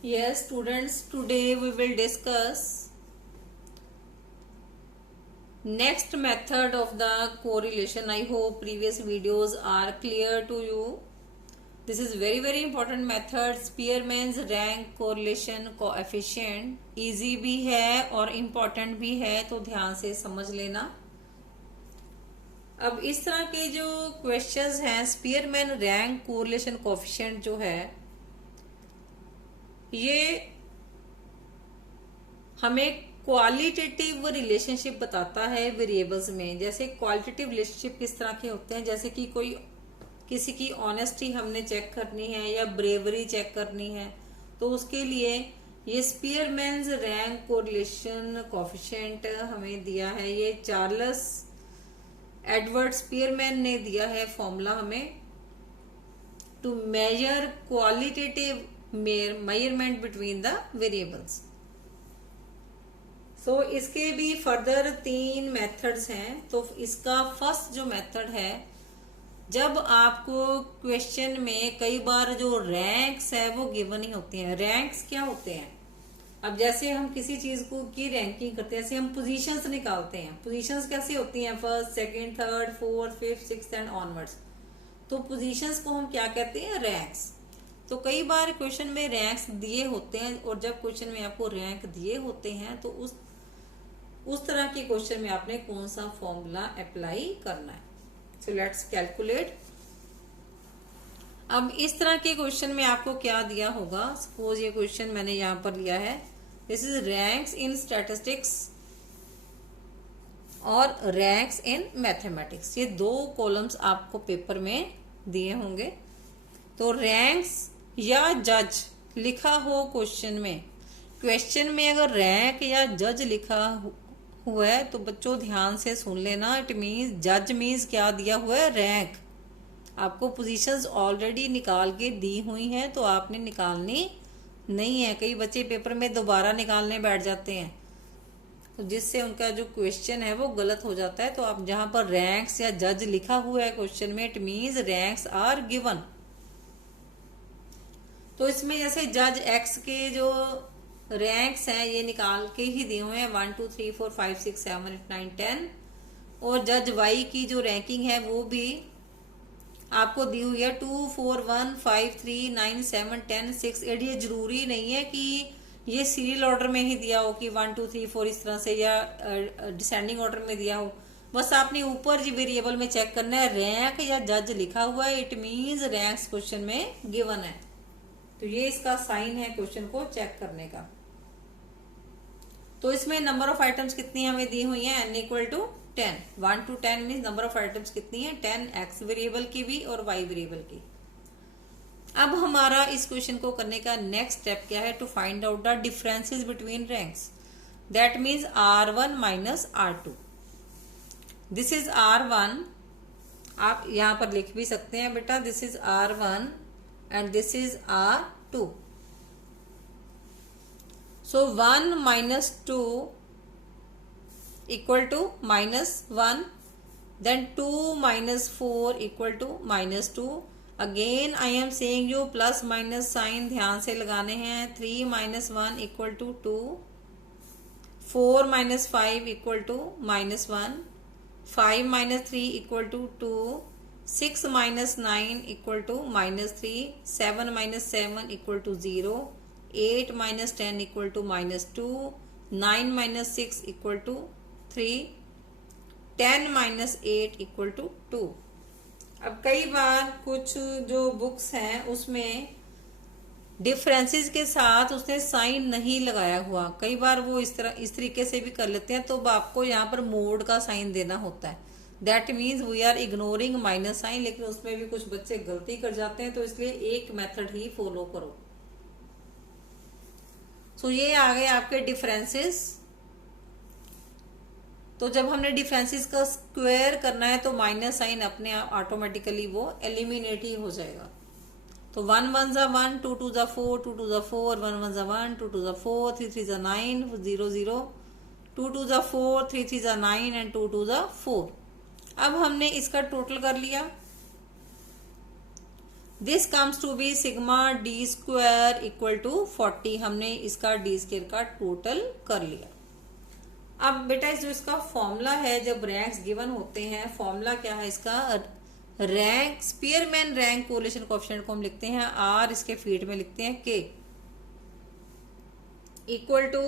Yes, students, today we will discuss next method of the correlation. I hope previous videos are clear to you. This is very important method, Spearman's rank correlation coefficient. Easy भी है और important भी है, तो ध्यान से समझ लेना। अब इस तरह के जो क्वेश्चंस हैं, स्पीयरमैन रैंक कोरिलेशन कोएफिशिएंट जो है, ये हमें क्वालिटेटिव रिलेशनशिप बताता है वेरिएबल्स में। जैसे क्वालिटेटिव रिलेशनशिप किस तरह के होते हैं, जैसे कि कोई किसी की ऑनेस्टी हमने चेक करनी है या ब्रेवरी चेक करनी है, तो उसके लिए ये स्पीयरमैन्स रैंक कोरिलेशन कोएफिशिएंट हमें दिया है। ये चार्ल्स एडवर्ड स्पीयरमैन ने दिया है फॉर्मूला हमें, to measure qualitative measurement between the variables. So इसके भी फर्दर 3 मेथड्स हैं। तो इसका फर्स्ट जो मेथड है, जब आपको क्वेश्चन में कई बार जो रैंक्स है वो गिवन ही होती हैं। रैंक्स क्या होते हैं? अब जैसे हम किसी चीज को की रैंकिंग करते हैं, ऐसे हम पोजीशंस निकालते हैं। पोजीशंस कैसे होती हैं? First, second, third, fourth, fifth, sixth and onwards. तो पोजीशंस को हम क्या कहते हैं? रैंक्स। तो कई बार क्वेश्चन में रैंक्स दिए होते हैं, और जब क्वेश्चन में आपको रैंक दिए होते हैं तो उस तरह के क्वेश्चन में आपने कौन सा फॉर्मूला अप्लाई करना है। So let's calculate. अब इस तरह के क्वेश्चन में आपको क्या दिया होगा? सपोज ये क्वेश्चन मैंने यहां पर लिया है, this is ranks in statistics और रैंक्स इन मैथमेटिक्स। ये 2 कॉलम्स आपको पेपर में दिए होंगे। तो रैंक्स या जज लिखा हो क्वेश्चन में अगर रैंक या जज लिखा हुआ है तो बच्चों ध्यान से सुन लेना। इट मीन्स जज मीन्स क्या दिया हुआ है? रैंक। आपको पोजीशंस ऑलरेडी निकाल के दी हुई हैं, तो आपने निकालनी नहीं है। कई बच्चे पेपर में दोबारा निकालने बैठ जाते हैं, तो जिससे उनका जो क्वेश्चन है वो गलत हो जाता है। तो आप जहां पर रैंक्स या जज लिखा हुआ है क्वेश्चन में, it means ranks are given. तो इसमें जैसे जज एक्स के जो रैंक्स हैं ये निकाल के ही दिए हुए हैं, 1 2 3 4 5 6 7 8 9 10। और जज वाई की जो रैंकिंग है वो भी आपको दी हुई है, 2 4 1 5 3 9 7 10 6 8। ये जरूरी नहीं है कि ये सीरियल ऑर्डर में ही दिया हो कि 1 2 3 4 इस तरह से, या डिसेंडिंग ऑर्डर में दिया हो। बस आपने ऊपर जी वेरिएबल में चेक करना है, रैंक या जज लिखा हुआ है, इट मीन्स रैंक्स क्वेश्चन में गिवन है। तो ये इसका साइन है क्वेश्चन को चेक करने का। तो इसमें नंबर ऑफ आइटम्स कितनी हमें दी हुई है? n equal to 10। 1 to 10 means number of items कितनी है? 10 x वेरिएबल की भी और y वेरिएबल की। अब हमारा इस क्वेश्चन को करने का नेक्स्ट स्टेप क्या है? To find out the differences between ranks. That means R1 minus R2। This is R1, आप यहां पर लिख भी सकते हैं बेटा, this is R1 and this is R2। So 1 minus 2 equal to minus 1, then 2 minus 4 equal to minus 2. Again I am saying you plus minus sign ध्यान से लगाने हैं। 3 minus 1 equal to 2, 4 minus 5 equal to minus 1, 5 minus 3 equal to 2, 6 minus 9 equal to minus 3, 7 minus 7 equal to 0, 8 minus 10 equal to minus 2, 9 minus 6 equal to 3, 10 minus 8 equal to 2। अब कई बार कुछ जो books हैं उसमें डिफरेंसेस के साथ उसने साइन नहीं लगाया हुआ, कई बार वो इस तरीके से भी कर लेते हैं, तो आपको यहाँ पर मोड का साइन देना होता है। That means we are ignoring minus sign, लेकिन उसमें भी कुछ बच्चे गलती कर जाते हैं, तो इसलिए एक मेथड ही फॉलो करो। सो ये आ गए आपके डिफरेंसेस। तो जब हमने डिफरेंसेस का स्क्वायर करना है तो माइनस साइन अपने आप ऑटोमेटिकली वो एलिमिनेट ही हो जाएगा। तो 1 1 जा 1, 2 2 जा 4, 2 2 जा 4, 1 1 जा 1, 2 2 जा 4, 3 3 जा 9, 0 0, 2 2 जा 4, 3 3 जा 9 एंड 2 2 जा 4। अब हमने इसका टोटल कर लिया। This comes to be sigma D square equal to 40। हमने इसका डी स्क्वायर का टोटल कर लिया। अब बेटा जो इसका फॉर्मूला है, जब रैंक्स गिवन होते हैं, फॉर्मूला क्या है इसका? Rank Spearman rank correlation coefficient को हम लिखते हैं आर, इसके फीट में लिखते हैं के, equal to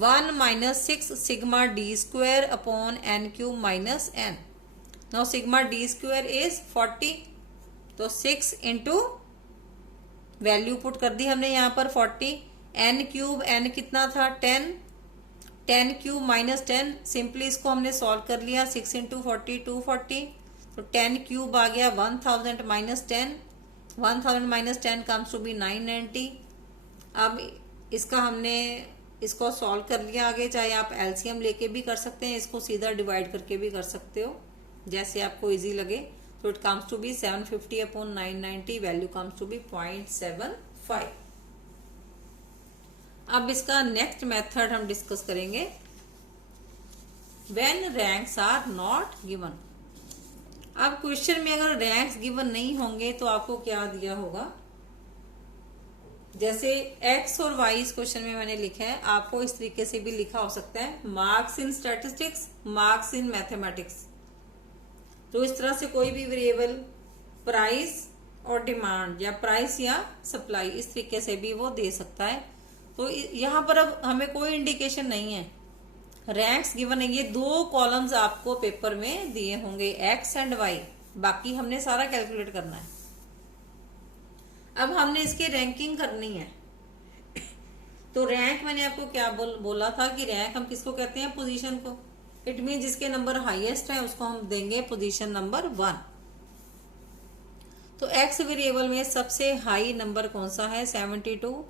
1 minus 6 sigma D square upon N cube minus N. Now sigma D square is 40, तो 6 इंटू वैल्यू पुट कर दी हमने यहाँ पर 40, एन क्यूब, एन कितना था 10, 10 क्यूब माइनस 10, सिंपली इसको हमने सॉल्व कर लिया, 6 इंटू 40 240, तो 10 क्यूब आ गया 1000 minus 10, 1000 minus 10 comes to be 990। अब इसका हमने इसको सॉल्व कर लिया। आगे चाहे आप एलसीएम लेके भी कर सकते हैं, इसको सीधा डिवाइड करके भी कर सकते हो, जैसे आपको इजी लगे। तो it comes to be 750 upon 990, value comes to be 0.75। अब इसका नेक्स्ट मेथड हम डिस्कस करेंगे, when ranks are not given. अब क्वेश्चन में अगर रैंक्स गिवन नहीं होंगे तो आपको क्या दिया होगा? जैसे x और y इस क्वेश्चन में मैंने लिखा है, आपको इस तरीके से भी लिखा हो सकता है, marks in statistics, marks in mathematics. तो इस तरह से कोई भी वेरिएबल, प्राइस और डिमांड, या प्राइस या सप्लाई, इस तरीके से भी वो दे सकता है। तो यहाँ पर अब हमें कोई इंडिकेशन नहीं है, रैंक्स गिवन है। ये 2 कॉलम्स आपको पेपर में दिए होंगे, x एंड y, बाकी हमने सारा कैलकुलेट करना है। अब हमने इसकी रैंकिंग करनी है। तो रैंक मैंने आपको क्या बोला था कि रैंक हम किसको कहते हैं? पोजीशन को। इट मीन जिसके नंबर हाईएस्ट है उसको हम देंगे पोजीशन नंबर 1। तो x वेरिएबल में सबसे हाई नंबर कौन सा है? 72।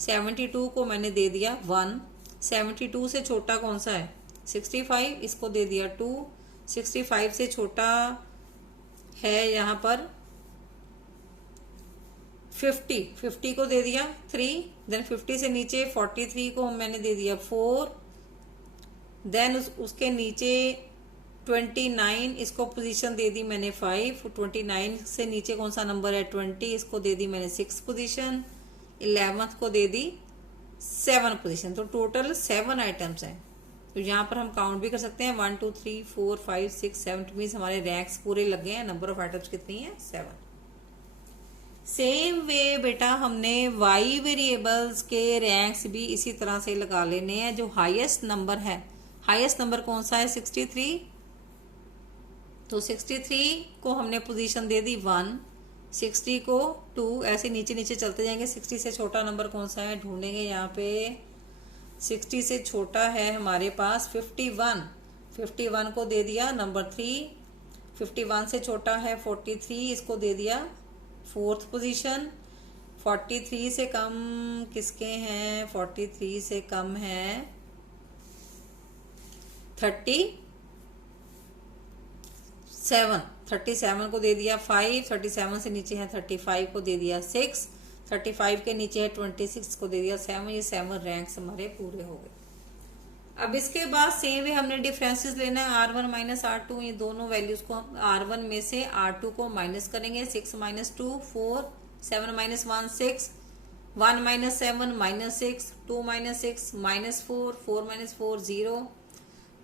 72 को मैंने दे दिया 1। 72 से छोटा कौन सा है? 65, इसको दे दिया 2। 65 से छोटा है यहाँ पर 50 को दे दिया 3। देन 50 से नीचे 43 को मैंने दे दिया 4। देन उसके नीचे 29, इसको पोजीशन दे दी मैंने 5। 29 से नीचे कौन सा नंबर है? 20, इसको दे दी मैंने 6 पोजीशन। 11th को दे दी 7 पोजीशन। तो टोटल 7 आइटम्स हैं। तो यहाँ पर हम काउंट भी कर सकते हैं, 1 2 3 4 5 6 7 मीन्स हमारे रैंक्स पूरे लगे हैं। नंबर ऑफ आइटम्स कितनी है? 7। सेम वे बेटा हमने y वेरिएबल्स के रैंक्स भी इसी तरह से लगा लेने हैं। जो हाईएस्ट नंबर है, हाईएस्ट नंबर कौन सा है? 63। तो 63 को हमने पोजीशन दे दी 1, 60 को 2, ऐसे नीचे नीचे चलते जाएंगे। 60 से छोटा नंबर कौन सा है? ढूंढेंगे यहाँ पे। 60 से छोटा है हमारे पास 51। 51 को दे दिया नंबर 3। 51 से छोटा है 43, इसको दे दिया 4th पोजीशन। 43 से कम किसके हैं? 43 से कम है 37। 37 को दे दिया 5। 37 से नीचे है 35 को दे दिया 6। 35 के नीचे है 26 को दे दिया 7। ये 7 रैंक्स हमारे पूरे हो गए। अब इसके बाद सेम वे हमने डिफरेंसेस लेना है, R1 माइनस R2। ये दोनों वैल्यूज को R1 में से R2 को माइनस करेंगे। 6 minus 2 4, 7 minus 1 6, 1 minus 7 minus 6, 2 minus 6 minus 4, 4 minus 4 0,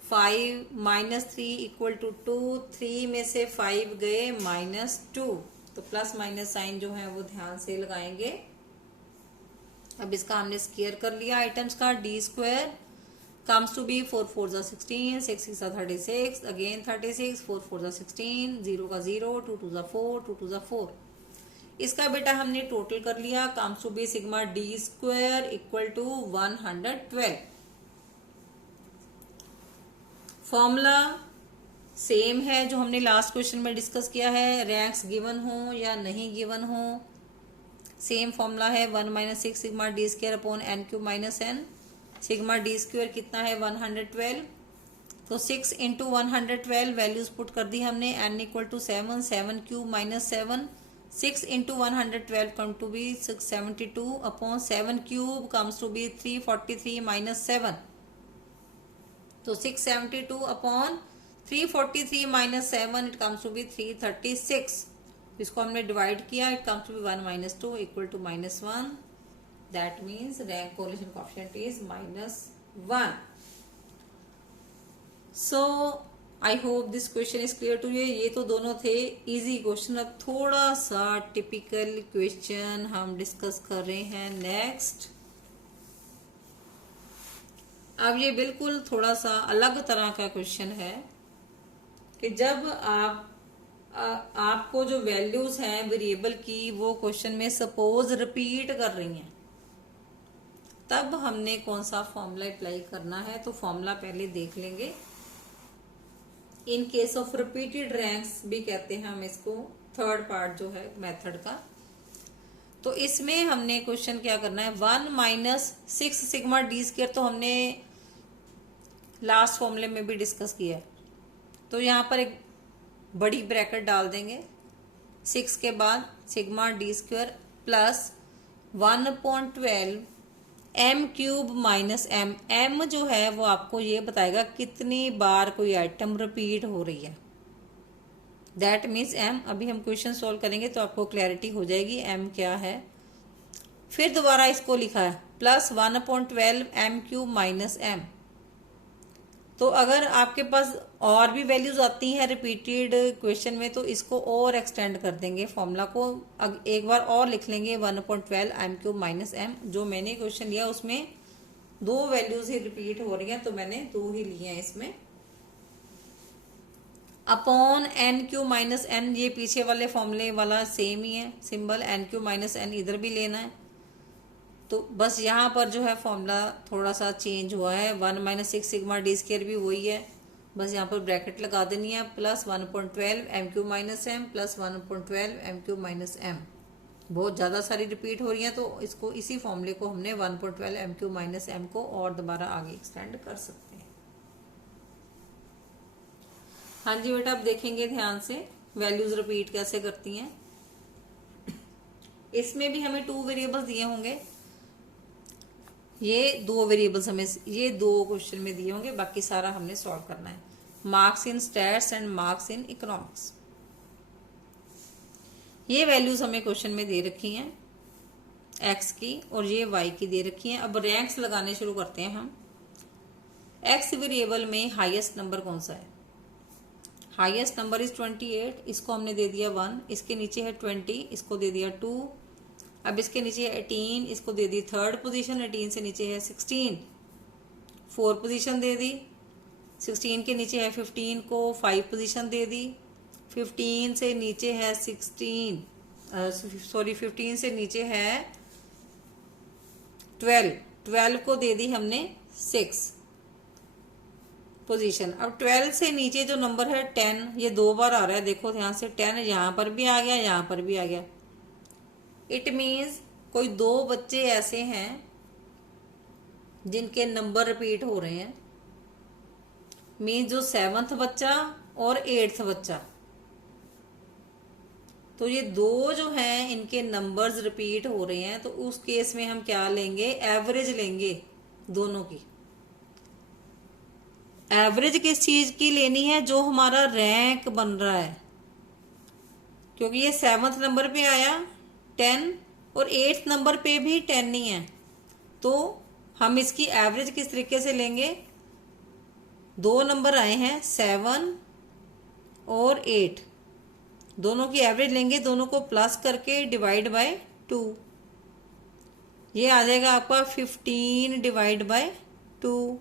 5 minus 3 equal to 2। 3 में से 5 गए माइनस 2, तो प्लस माइनस साइन जो है वो ध्यान से लगाएंगे। अब इसका हमने स्क्वायर कर लिया आइटम्स का। D square comes to be 4 4 16, 6 6 36, again 36, 4 4 16, 0 का 0, 2 2 4, 2 2 4। इसका बेटा हमने टोटल कर लिया, comes to be sigma D square equal to 112। Formula same है जो हमने लास्ट क्वेश्चन में डिस्कस किया है। रैंक्स गिवन हो या नहीं गिवन हो, सेम फॉर्मूला है। 1 minus 6 sigma D square upon N cube minus N. Sigma D square कितना है? 112। तो 6 इंटू 112 वैल्यूज पुट कर दी हमने। N equal to 7, 7 cube minus 7। 6 into 112 come to be 672 upon 7 cube comes to be 343 minus 7। तो 672 upon 343 minus 7 it comes to be 336। इसको हमने divide किया, it comes to be 1 minus 2 equal to -1. That means rank correlation coefficient is -1. So I hope this question is clear to you. ये तो दोनों थे easy question. अब थोड़ा सा टिपिकल क्वेश्चन हम डिस्कस कर रहे हैं नेक्स्ट. अब ये बिल्कुल थोड़ा सा अलग तरह का क्वेश्चन है कि जब आपको जो वैल्यूज हैं वेरिएबल की वो क्वेश्चन में सपोज रिपीट कर रही हैं, तब हमने कौन सा फॉर्मूला अप्लाई करना है. तो फॉर्मूला पहले देख लेंगे. In case of repeated ranks भी कहते हैं हम इसको, थर्ड पार्ट जो है मेथड का. तो इसमें हमने क्वेश्चन क्या करना है, 1 माइनस 6 सिग्मा डी स्क्वायर तो हमने लास्ट फॉर्मूले में भी डिस्कस किया है. तो यहाँ पर एक बड़ी ब्रैकेट डाल देंगे, 6 के बाद sigma D square plus 1/12 M cube minus M. M जो है वो आपको ये बताएगा कितनी बार कोई आइटम रिपीट हो रही है. That means M. अभी हम क्वेश्चन सॉल्व करेंगे तो आपको क्लैरिटी हो जाएगी एम क्या है. फिर दोबारा इसको लिखा है plus 1/12 M cube minus M. तो अगर आपके पास और भी वैल्यूज आती हैं रिपीटेड क्वेश्चन में तो इसको और एक्सटेंड कर देंगे फॉर्मूला को. एक बार और लिख लेंगे 1/12 एम क्यूब माइनस एम. जो मैंने क्वेश्चन लिया उसमें 2 वैल्यूज ही रिपीट हो रही हैं तो मैंने 2 ही लिए हैं इसमें. Upon N cube minus N, ये पीछे वाले फॉर्मूले वाला सेम ही है symbol. N cube minus N इधर भी लेना है. तो बस यहाँ पर जो है फॉर्मूला थोड़ा सा चेंज हुआ है. 1 माइनस 6 सिग्मा डी स्क्वायर भी वही है, बस यहाँ पर ब्रैकेट लगा देनी है. Plus 1/12 M cube minus M plus 1/12 M cube minus M. बहुत ज़्यादा सारी रिपीट हो रही हैं तो इसको इसी फॉर्मूले को हमने 1/12 एम क्यू माइनस एम को और दोबारा आगे एक्सटेंड कर सकते हैं. हाँ जी बेटा, अब देखेंगे ध्यान से वैल्यूज रिपीट कैसे करती हैं. इसमें भी हमें 2 वेरिएबल्स दिए होंगे. ये 2 वेरिएबल्स हमें ये 2 क्वेश्चन में दिए होंगे, बाकी सारा हमने सॉल्व करना है. Marks in stats and marks in economics. ये वैल्यूज हमें क्वेश्चन में दे रखी हैं एक्स की और ये वाई की दे रखी हैं. अब रैंक्स लगाने शुरू करते हैं हम. एक्स वेरिएबल में हाईएस्ट नंबर कौन सा है. Highest number is 28. इसको हमने दे दिया 1. इसके नीचे है 20, इसको दे दिया 2. अब इसके नीचे है 18, इसको दे दी 3rd पोजीशन. 18 से नीचे है 16, 4 पोजीशन दे दी. 16 के नीचे है 15 को 5 पोजीशन दे दी. 15 से नीचे है 15 से नीचे है 12 को दे दी हमने 6 पोजीशन. अब 12 से नीचे जो नंबर है 10, ये 2 बार आ रहा है, देखो ध्यान से. 10 यहाँ पर भी आ गया, यहाँ पर भी आ गया. इट मीन्स कोई 2 बच्चे ऐसे हैं जिनके नंबर रिपीट हो रहे हैं. मीन्स जो 7th बच्चा और 8th बच्चा, तो ये 2 जो हैं इनके नंबर्स रिपीट हो रहे हैं. तो उस केस में हम क्या लेंगे, एवरेज लेंगे दोनों की. एवरेज किस चीज की लेनी है, जो हमारा रैंक बन रहा है. क्योंकि ये 7th नंबर पे आया 10 और 8th नंबर पे भी 10 नहीं है, तो हम इसकी एवरेज किस तरीके से लेंगे. 2 नंबर आए हैं 7 और 8, दोनों की एवरेज लेंगे, दोनों को प्लस करके डिवाइड बाय 2. ये आ जाएगा आपका 15 डिवाइड बाय 2.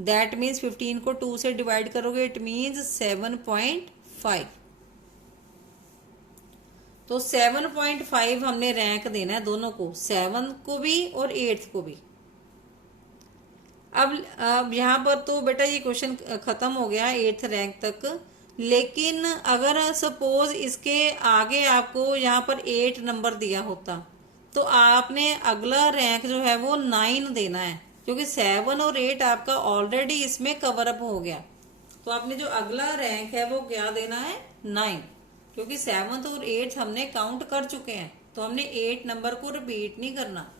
दैट मीन्स 15 को 2 से डिवाइड करोगे, इट मीन्स 7.5. तो 7.5 हमने रैंक देना है दोनों को, 7 को भी और 8th को भी. अब यहाँ पर तो बेटा ये क्वेश्चन खत्म हो गया 8th रैंक तक. लेकिन अगर सपोज इसके आगे आपको यहाँ पर 8 नंबर दिया होता तो आपने अगला रैंक जो है वो 9 देना है, क्योंकि 7 और 8 आपका ऑलरेडी इसमें कवर अप हो गया. तो आपने जो अगला रैंक है वो क्या देना है, 9, क्योंकि 7th और 8th हमने काउंट कर चुके हैं. तो हमने 8 नंबर को रिपीट नहीं करना.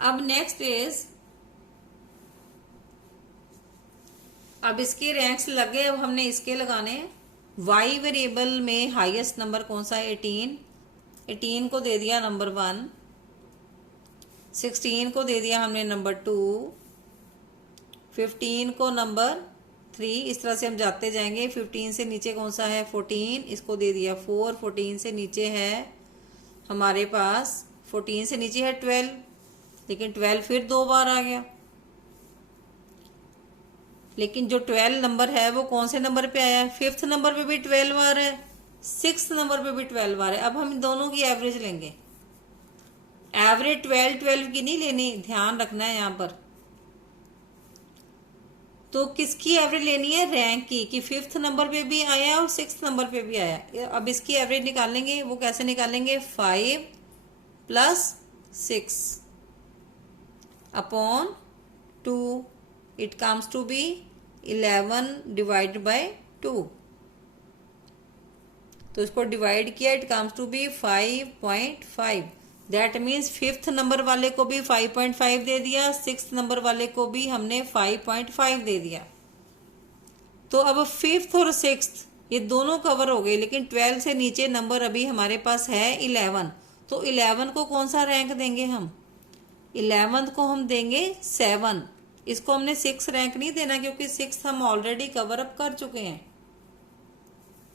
अब नेक्स्ट इज, अब इसके रैंक्स लगे, अब हमने इसके लगाने. वाई वेरिएबल में हाईएस्ट नंबर कौन सा है? 18। 18 को दे दिया नंबर 1, 16 को दे दिया हमने नंबर 2, 15 को नंबर 3। इस तरह से हम जाते जाएंगे। 15 से नीचे कौन सा है? 14, इसको दे दिया 4। 14 से नीचे है हमारे पास, 14 से नीचे है 12, लेकिन 12 फिर 2 बार आ गया। लेकिन जो 12 नंबर है वो कौन से नंबर पे आया है? 5th नंबर पे भी 12 आ रहा है, 6th नंबर पे भी 12 आ रहा है। अब हम इन दोनों की एवरेज लेंगे। एवरेज 12 की नहीं लेनी, ध्यान रखना है यहाँ पर। तो किसकी एवरेज लेनी है? रैंक की, कि 5th नंबर पे भी आया और 6th नंबर पे भी आया। अब इसकी एवरेज निकालेंगे, वो कैसे निकालेंगे? 5 + 6 upon 2, it comes to be 11 divided by 2। तो इसको डिवाइड किया, it comes to be 5.5। That means 5th number वाले को भी 5.5 दे दिया, 6th नंबर वाले को भी हमने 5.5 दे दिया। तो अब 5th और 6th ये दोनों कवर हो गए, लेकिन 12 से नीचे नंबर अभी हमारे पास है 11। तो 11 को कौन सा रैंक देंगे हम? 11th को हम देंगे 7। इसको हमने 6 रैंक नहीं देना, क्योंकि 6th हम ऑलरेडी कवर अप कर चुके हैं।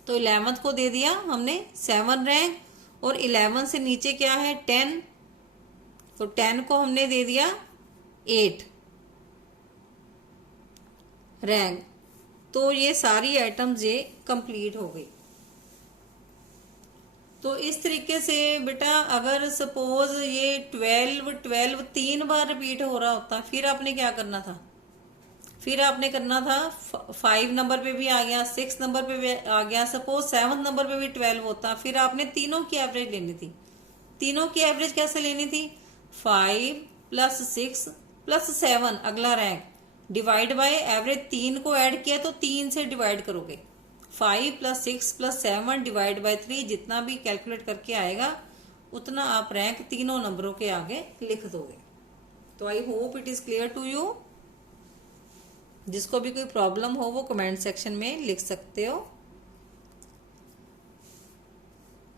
तो 11th को दे दिया हमने 7 रैंक, और 11 से नीचे क्या है? 10। तो 10 को हमने दे दिया 8 रैंक। तो ये सारी आइटम्स ये कंप्लीट हो गई। तो इस तरीके से बेटा, अगर सपोज ये 12 3 बार रिपीट हो रहा होता, फिर आपने क्या करना था? फिर आपने करना था 5 नंबर पे भी आ गया, 6 नंबर पे भी आ गया, सपोज 7 नंबर पे भी 12 होता, फिर आपने तीनों की एवरेज लेनी थी। तीनों की एवरेज कैसे लेनी थी? 5 + 6 + 7 अगला रैंक, डिवाइड बाय एवरेज। 3 को ऐड किया तो 3 से डिवाइड करोगे। 5 + 6 + 7 डिवाइड बाय 3, जितना भी कैलकुलेट करके आएगा उतना आप रैंक तीनों नंबरों के आगे लिख दोगे। तो I hope it is clear to you. जिसको भी कोई प्रॉब्लम हो वो कमेंट सेक्शन में लिख सकते हो।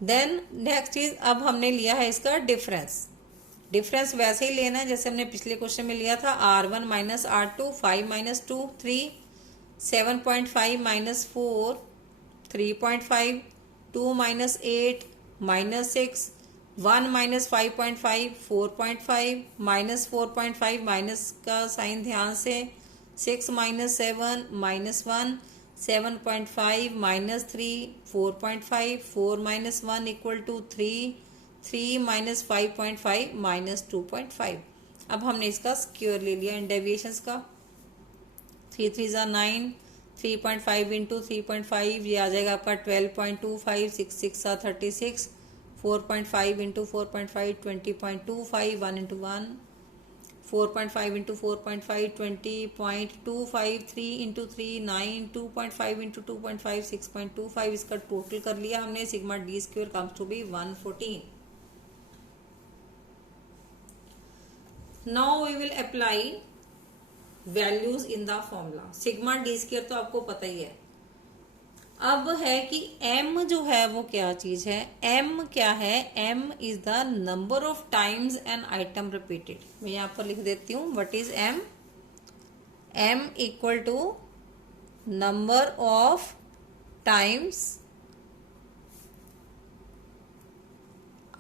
देन नेक्स्ट चीज, अब हमने लिया है इसका डिफरेंस। डिफरेंस वैसे ही लेना है जैसे हमने पिछले क्वेश्चन में लिया था। R1 - R2, 5 - 2 3, 7.5 - 4 3.5, 2 - 8 -6, 1 - 5.5 4.5, -4.5, माइनस का साइन ध्यान से, 6 - 7 -1, 7.5 - 3 4.5, 4 - 1 = 3, 3 - 5.5 - 2.5। अब हमने इसका स्क्वायर ले लिया इन डेविएशंस का। 3 3 = 9, 3.5 × 3.5 ये आ जाएगा आपका 12.25, 6 6 = 36, 4.5 × 4.5 20.25, 1 × 1, 4.5 × 4.5 20.25, 3 × 3 9, 2.5 × 2.5 6.25। इसका टोटल कर लिया हमने। Sigma d² comes to be 114। Now we will apply values in the formula. Sigma d² तो आपको पता ही है। अब है कि m जो है वो क्या चीज है? m क्या है? m is the number of times an item repeated. मैं यहाँ पर लिख देती हूँ what is m। m = number of times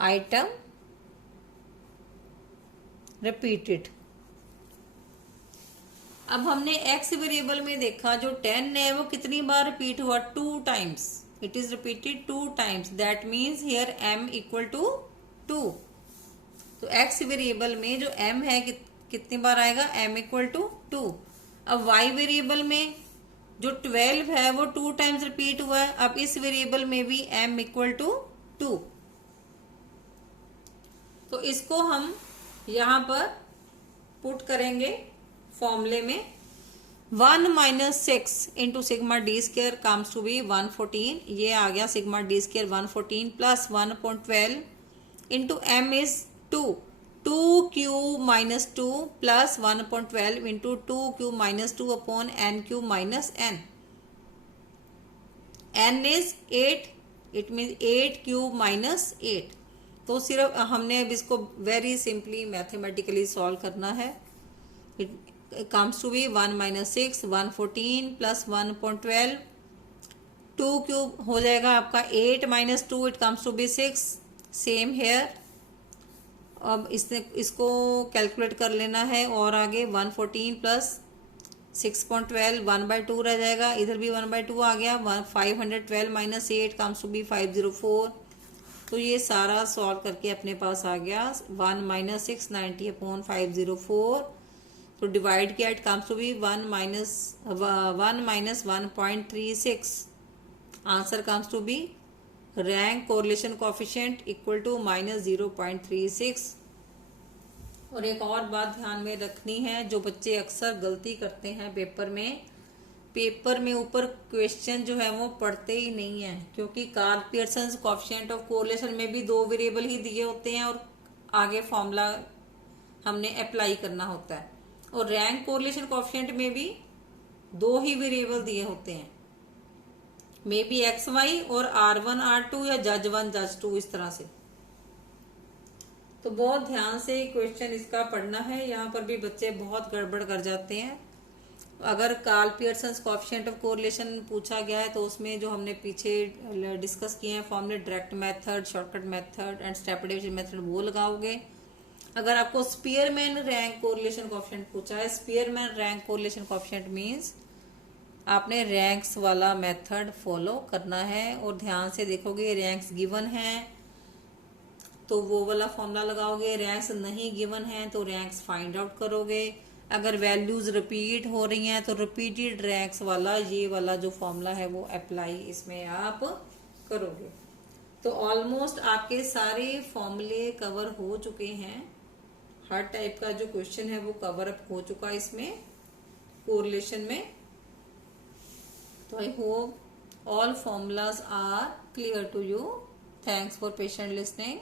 item repeated. अब हमने x वेरिएबल में देखा जो 10 है वो कितनी बार रिपीट हुआ? 2 times. It is repeated 2 times. That means here m = 2। तो x वेरिएबल में जो m है कितनी बार आएगा? m = 2। अब y वेरिएबल में जो 12 है वो 2 टाइम्स रिपीट हुआ है। अब इस वेरिएबल में भी m = 2। तो इसको हम यहां पर पुट करेंगे फॉर्मूले में। 1 - 6 × sigma d² comes to be 114। ये आ गया sigma d² 114 + 1/12 × m is 2, 2q - 2 + 1/12 × 2q - 2 upon n³ - n। n is 8, it mean 8 cube minus 8। तो सिर्फ हमने अब इसको वेरी सिंपली मैथमेटिकली सॉल्व करना है। It comes to be 1 minus 6 114 plus 1.12, 2 cube हो जाएगा आपका 8 minus 2, it comes to be 6, same here. अब इसको कैलकुलेट कर लेना है और आगे 114 प्लस 6.12 1/2 रह जाएगा, इधर भी 1/2 आ गया। 512 माइनस 8 कम्स टू बी 504। तो ये सारा सॉल्व करके अपने पास आ गया 1 माइनस 690 अपॉन 504। तो डिवाइड किया, it comes to be 1 minus 1.36। Answer comes to be rank correlation coefficient equal to minus 0.36। और एक और बात ध्यान में रखनी है, जो बच्चे अक्सर गलती करते हैं पेपर में ऊपर क्वेश्चन जो है वो पढ़ते ही नहीं है, क्योंकि Karl Pearson coefficient of correlation में भी 2 वेरिएबल ही दिए होते हैं और आगे फॉर्मूला हमने अप्लाई करना होता है। और रैंक कोरिलेशन कोफिशिएंट में भी 2 ही वेरिएबल दिए होते हैं, मे बी XY और R1 R2 या जज 1 जज 2, इस तरह से। तो बहुत ध्यान से क्वेश्चन इसका पढ़ना है, यहाँ पर भी बच्चे बहुत गड़बड़ कर जाते हैं। अगर Karl Pearson coefficient of correlation पूछा गया है तो उसमें जो हमने पीछे डिस्कस किए हैं फॉर्मूले, direct method, shortcut method and step division method, वो लगाओगे। अगर आपको स्पीयरमैन रैंक कोरिलेशन कोफिशिएंट पूछा है, Spearman rank correlation coefficient means आपने रैंक्स वाला मेथड फॉलो करना है। और ध्यान से देखोगे, रैंक्स गिवन है तो वो वाला फॉर्मूला लगाओगे, रैंक्स नहीं गिवन है तो रैंक्स फाइंड आउट करोगे। अगर वैल्यूज रिपीट हो रही हैं तो रिपीटेड रैंक्स वाला ये वाला जो फॉर्मूला है वो अप्लाई इसमें आप करोगे। तो ऑलमोस्ट आपके सारे फॉर्मूले कवर हो चुके हैं, हर टाइप का जो क्वेश्चन है वो कवर अप हो चुका है इसमें कोरिलेशन में। तो I hope all formulas are clear to you. Thanks for patient listening.